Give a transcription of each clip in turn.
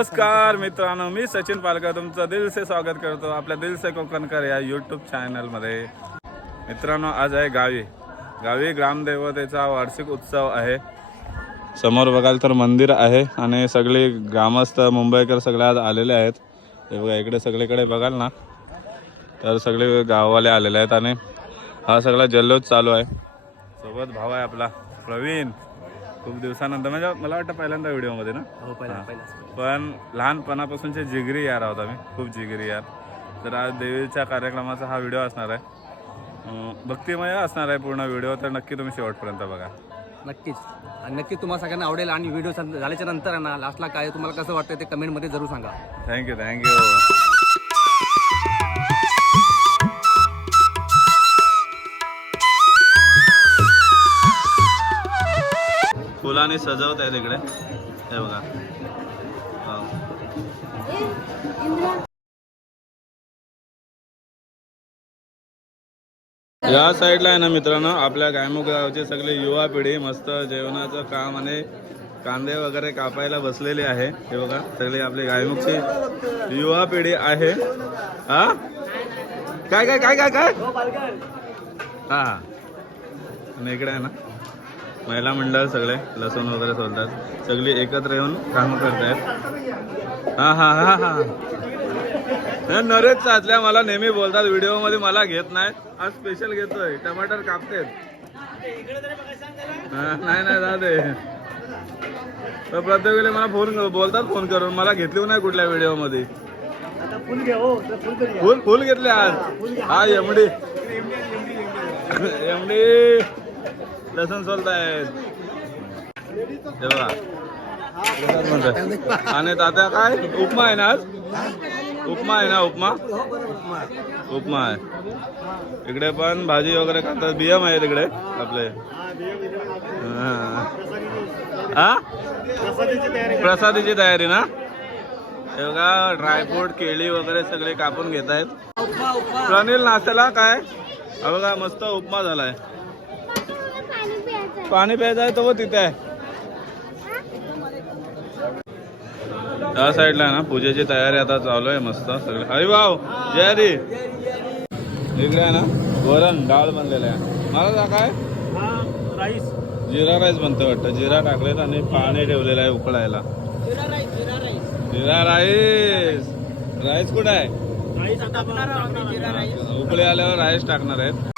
नमस्कार मित्रांनो मी सचिन पालकर तुमचं दिल से स्वागत करतो आपल्या दिल से कोकणकर या यूट्यूब चॅनलमध्ये मित्रांनो आज आहे गावी. गावी ग्रामदेवतेचा वार्षिक उत्सव आहे. समोर बघाल तर मंदिर आहे आणि सगळे ग्रामस्थ मुंबईकर सगळे आज आलेले आहेत. हे बघा इकडे सगळीकडे बघाल ना तर सगळे गाववाले आलेले आहेत आणि हा सगळा जल्लोष चालू आहे. सोबत भाव आहे आपला प्रवीण. खूप दिवसानंतर म्हणजे मला वाटतं पहिल्यांदा व्हिडिओमध्ये ना? हो पहिला. पहिला पण लहानपणापासूनचे जिगरी यार आहोत आम्ही. खूप जिगरी यार. तर आज देवीच्या कार्यक्रमाचा हा व्हिडिओ असणार आहे. भक्तिमय असणार आहे पूर्ण व्हिडिओ तर नक्की तुम्ही शेवटपर्यंत बघा. नक्कीच. आणि नक्की तुम्हाला सगळ्यांना आवडेल आणि व्हिडिओ झाल्याच्यानंतर ना लास्टला काय तुम्हाला कसं वाटतं ते कमेंटमध्ये जरूर सांगा. थँक्यू थँक्यू फुलाने सजवत आहे तिकडे हे बघा. या साईडला आहे ना मित्रांनो आपल्या गायमुख गावची सगळे युवा पिढी मस्त जेवणाचं काम आणि कांदे वगैरे कापायला बसलेले आहे. हे बघा सगळी आपली गायमुखची युवा पिढी आहे. हा? काय काय काय काय काय? हा. आणि इकडे आहे ना महिला मंडळ सगळे लसूण वगैरे सोलतात. सगळी एकत्र येऊन काम करतायत. हा हा हा हा. हे नरेश चाचल्या मला नेहमी बोलतात व्हिडिओमध्ये मला घेत नाही आज स्पेशल घेतोय. टमाटर कापतेत. हा, नाही नाही जाऊ दे. तर प्रत्येक वेळी मला फोन बोलतात फोन करून. मला घेतली नाही कुठल्या व्हिडिओमध्ये फुल फुल घेतले आज. हा एमडी एमडी लसूण सोलतायत हे आणि तात्या काय? उपमा आहे ना आज? उपमा आहे ना उपमा? उपमा आहे. इकडे पण भाजी वगैरे खातात बियम आहे तिकडे आपले. हा. प्रसादीची तयारी ना? हे बघा ड्रायफ्रूट केळी वगैरे सगळे कापून घेत आहेत प्रनिल नाश्त्याला काय? हा बघा मस्त उपमा झालाय. पाणी प्यायचं आहे तो वो तिथे आहे त्या साईडला आहे ना पूजेची तयारी आता चालू आहे मस्त सगळे. अरे वाव जय हरी इकडे आहे ना वरण डाळ बनलेलं आहे. मला जा काय? राईस. जिरा राईस बनतं वाटतं. जिरा टाकलेत आणि पाणी ठेवलेलं आहे उकळायला. Jeera rice jeera rice. Jeera rice. Rice कुठं आहे? राईस आता जिरा राईस उकळी आल्यावर राईस टाकणार आहेत.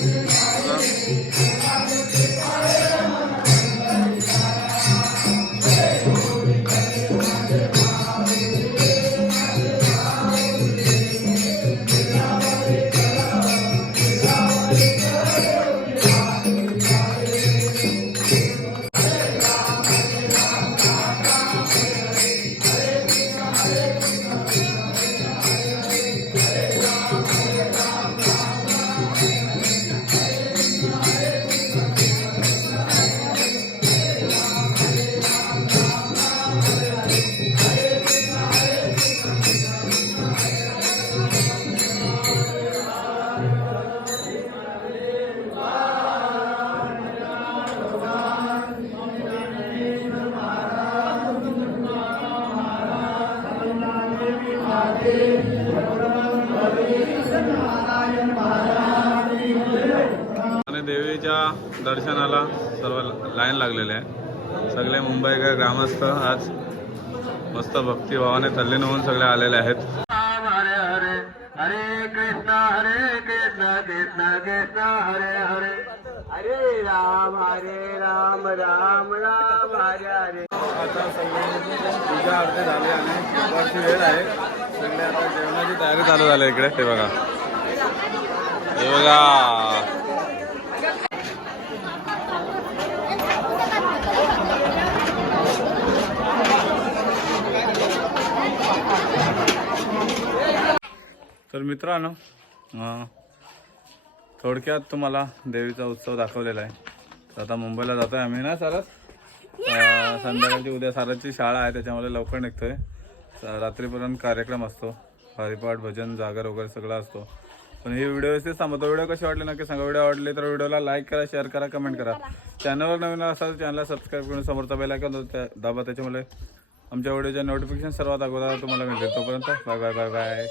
Música लागलेले आहे. सगळे मुंबईकर ग्रामस्थ आज मस्त भक्तिभावाने तल्लीन होऊन सगळे आलेले आहेत. हरे हरे हरे कृष्ण हरे कृष्ण कृष्ण कृष्ण हरे हरे हरे राम हरे राम राम राम हरे हरे आता सगळ्यांची पूजा अर्धे झाली आणि दुपारची वेळ आहे. सगळे आता जेवणाची तयारी चालू झाली इकडे. ते बघा. हे बघा. तर मित्रांनो थोडक्यात तुम्हाला देवीचा उत्सव दाखवलेला आहे. तर आता मुंबईला जातो आहे आम्ही ना सरस? संध्याकाळची उद्या सारसची शाळा आहे त्याच्यामुळे लवकर निघतोय. रात्रीपर्यंत कार्यक्रम असतो. हरिपाठ भजन जागर वगैरे सगळं असतो. पण ही व्हिडिओ व्यवस्थित सांगतो व्हिडिओ कसे वाटले? नक्की सांगा. व्हिडिओ आवडले तर व्हिडिओला लाईक करा शेअर करा कमेंट करा. चॅनलवर नवीन असाल चॅनलला सबस्क्राईब करून समोरचा बेल आयकॉन दाबा त्याच्यामुळे आमच्या व्हिडिओच्या नोटिफिकेशन सर्वात अगोदर तुम्हाला मिळतील तोपर्यंत बाय बाय बाय बाय.